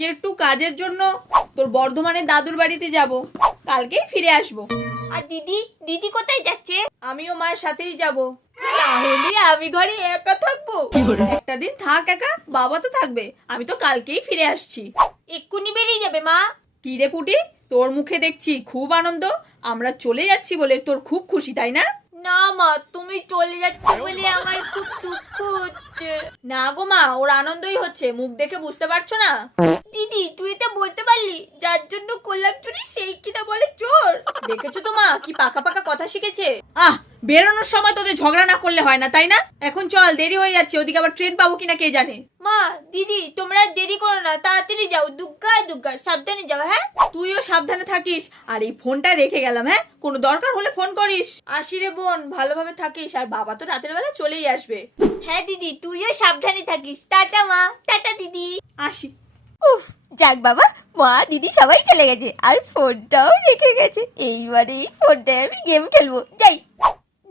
আজকে একটু কাজের জন্য তোর বর্ধমানের দাদুর বাড়িতে যাব, কালকেই ফিরে আসবো। আর দিদি দিদি কোথায় যাচ্ছে? আমিও মায়ের সাথেই যাব। তাহলে আমি ঘরে একা থাকবো? একটা দিন থাক একা, বাবা তো থাকবে। আমি তো কালকেই ফিরে আসছি। এক্ষুনি বেরিয়ে যাবে মা? কি রে পুটি, তোর মুখে দেখছি খুব আনন্দ। আমরা চলে যাচ্ছি বলে তোর খুব খুশি, তাই না? না মা, তুমি চলে যাচ্ছে বলে আমার খুব দুঃখ হচ্ছে। না গো মা, ওর আনন্দই হচ্ছে, মুখ দেখে বুঝতে পারছো না? দিদি তুই তো বলতে পারলি যার জন্য করলাম চুরি সেই কিনা বলে চোর। দেখেছো তো মা, কি পাকা পাকা কথা শিখেছে। বেরোনোর সময় তোদের ঝগড়া না করলে হয় না, তাই না? এখন চল, দেরি হয়ে যাচ্ছে, ওদিকে আবার ট্রেন পাবো কিনা কে জানে। মা দিদি তোমরা দেরি করো না, তাড়াতাড়ি যাও। দুগ্গা দুগ্গা সাবধানে যাও। হ্যাঁ তুইও সাবধানে থাকিস। আর এই ফোনটা রেখে গেলাম, হ্যাঁ, কোনো দরকার হলে ফোন করিস। আসি রে বোন, ভালোভাবে থাকিস। আর বাবা তো রাতের বেলা চলেই আসবে। হ্যাঁ দিদি তুইও সাবধানে থাকিস। টাটা মা, টাটা দিদি। আসি। উফ, যাক বাবা, মা দিদি সবাই চলে গেছে আর ফোনটাও রেখে গেছে। এইবারে এই ফোনটায় আমি গেম খেলবো। যাই,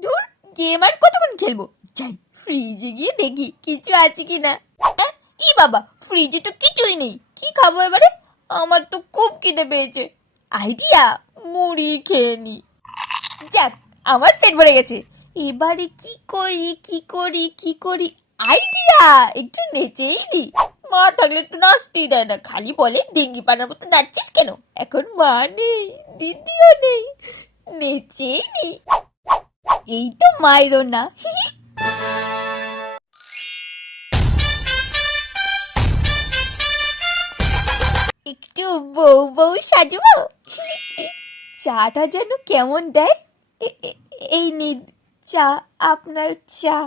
দূর, গেম আর কতক্ষণ খেলবো। যাই ফ্রিজে গিয়ে দেখি কিছু আছে কিনা। ই বাবা, ফ্রিজে তো কিছুই নেই। কি খাবো এবারে? আমার তো খুব খিদে পেয়েছে। আইডিয়া, মুড়ি খেয়ে নি। যাক, আমার পেট ভরে গেছে। এবারে কি করি কি করি কি করি? আইডিয়া, একটু নেচেই নি। মা থাকলে তো নাচতেই দেয় না, খালি বলে ডেঙ্গি পানার মতো নাচছিস কেন। এখন মা নেই, দিদিও নেই, নেচেই নি। এই তো মায়েরও না। একটু বউ বউ সাজবো। চাটা যেন কেমন দেয়। এই নিন চা, আপনার চা।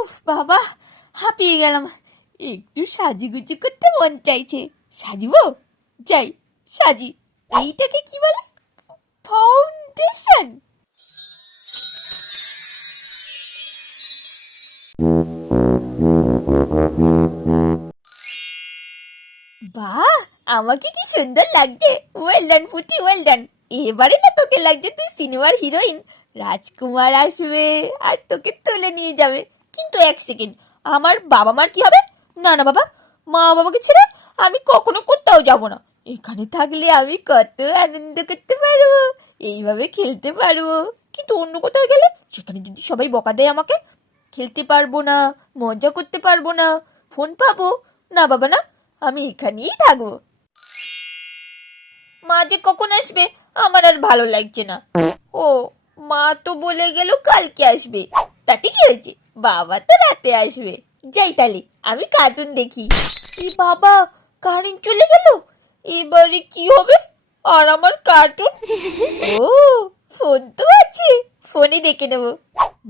উফ বাবা, হাঁপিয়ে গেলাম। একটু সাজুগুজু করতে মন চাইছে। সাজবো? যাই সাজি। এইটাকে কি বলে? ফাউন্ডেশন। বাহ, আমাকে কি সুন্দর লাগছে। ওয়েল ডান পুটি, ওয়েল ডান। এবারে না তোকে লাগছে তুই সিনেমার হিরোইন। রাজকুমার আসবে আর তোকে তুলে নিয়ে যাবে। কিন্তু এক সেকেন্ড, আমার বাবা মার কি হবে? না না বাবা, মা বাবাকে ছেড়ে আমি কখনো কোথাও যাব না। এখানে থাকলে আমি কত আনন্দ করতে পারবো, এইভাবে খেলতে পারবো। কিন্তু অন্য কোথাও গেলে সেখানে যদি সবাই বকা দেয় আমাকে, খেলতে পারবো না, মজা করতে পারবো না, ফোন পাবো না। বাবা না, আমি এখানেই থাকবো। মা যে কখন আসবে আমার আর ভালো লাগছে না। ও, মা তো বলে গেল কালকে আসবে। তাতে কি হয়েছে, বাবা তো রাতে আসবে। যাই তাহলে, আমি কার্টুন দেখি। এই বাবা, কারেন্ট চলে গেল। এবারে কি হবে? আর আমার কার্টুন? ও, ফোন তো আছে, ফোনে দেখে নেব।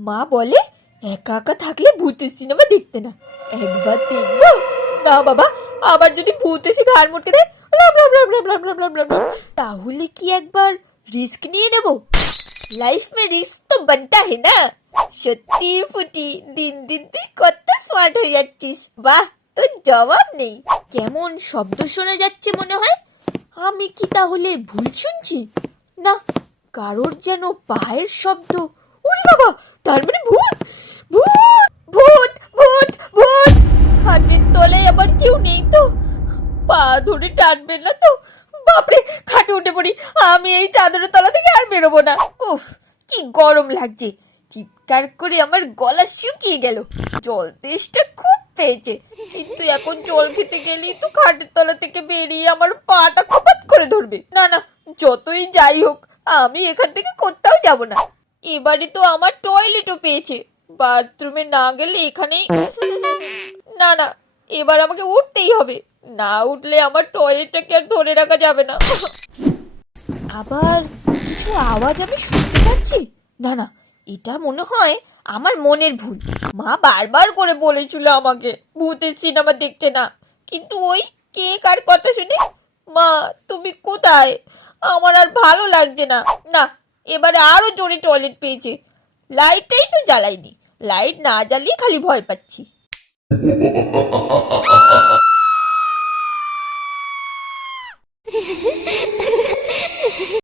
মা বলে একা একা থাকলে ভূতের সিনেমা দেখতে না। একবার দেখবো। না বাবা, আবার যদি ভূত এসে ঘাড় মুটকে দেয়, রাম রাম রাম রাম রাম রাম রাম রাম রাম। তাহলে কি একবার রিস্ক নিয়ে নেব? লাইফ মে রিস্ক তো বানতা হে না। সত্যি ফুটি, দিন দিন তুই কত স্মার্ট হয়ে যাচ্ছিস। বাহ, তোর জবাব নেই। কেমন শব্দ শোনা যাচ্ছে মনে হয়। আমি কি তাহলে ভুল শুনছি? না, কারোর যেন পায়ের শব্দ। ওরে বাবা, তার মানে ভূত, ভূত ভূত ভূত ভূত। খাটের তলায় আবার কেউ নেই তো? পা ধরে টানবেন না তো? বাপরে, খাটে উঠে পড়ি। আমি এই চাদরের তলা থেকে আর বেরোবো না। উফ, কি গরম লাগছে। চিৎকার করে আমার গলা শুকিয়ে গেল। জল তেষ্টা খুব পেয়েছে, কিন্তু এখন জল খেতে গেলেই তো খাটের তলা থেকে বেরিয়ে আমার পাটা খপাত করে ধরবে। না না, যতই যাই হোক, আমি এখান থেকে কোথাও যাব না। এবারে তো আমার টয়লেটও পেয়েছে, বাথরুমে না গেলে এখানেই। না না, এবার আমাকে উঠতেই হবে। না উঠলে আমার টয়লেটটাকে আর ধরে রাখা যাবে না। আবার কিছু আওয়াজ আমি শুনতে পাচ্ছি। না না, এটা মনে হয় আমার মনের ভুল। মা বারবার করে বলেছিল আমাকে ভূতের সিনেমা দেখতে না, কিন্তু ওই কে কার কথা শুনে। মা তুমি কোথায়? আমার আর ভালো লাগছে না। না, এবারে আরো জোরে টয়লেট পেয়েছে। লাইটটাই তো জ্বালাইনি, লাইট না জ্বালিয়ে খালি ভয় পাচ্ছি।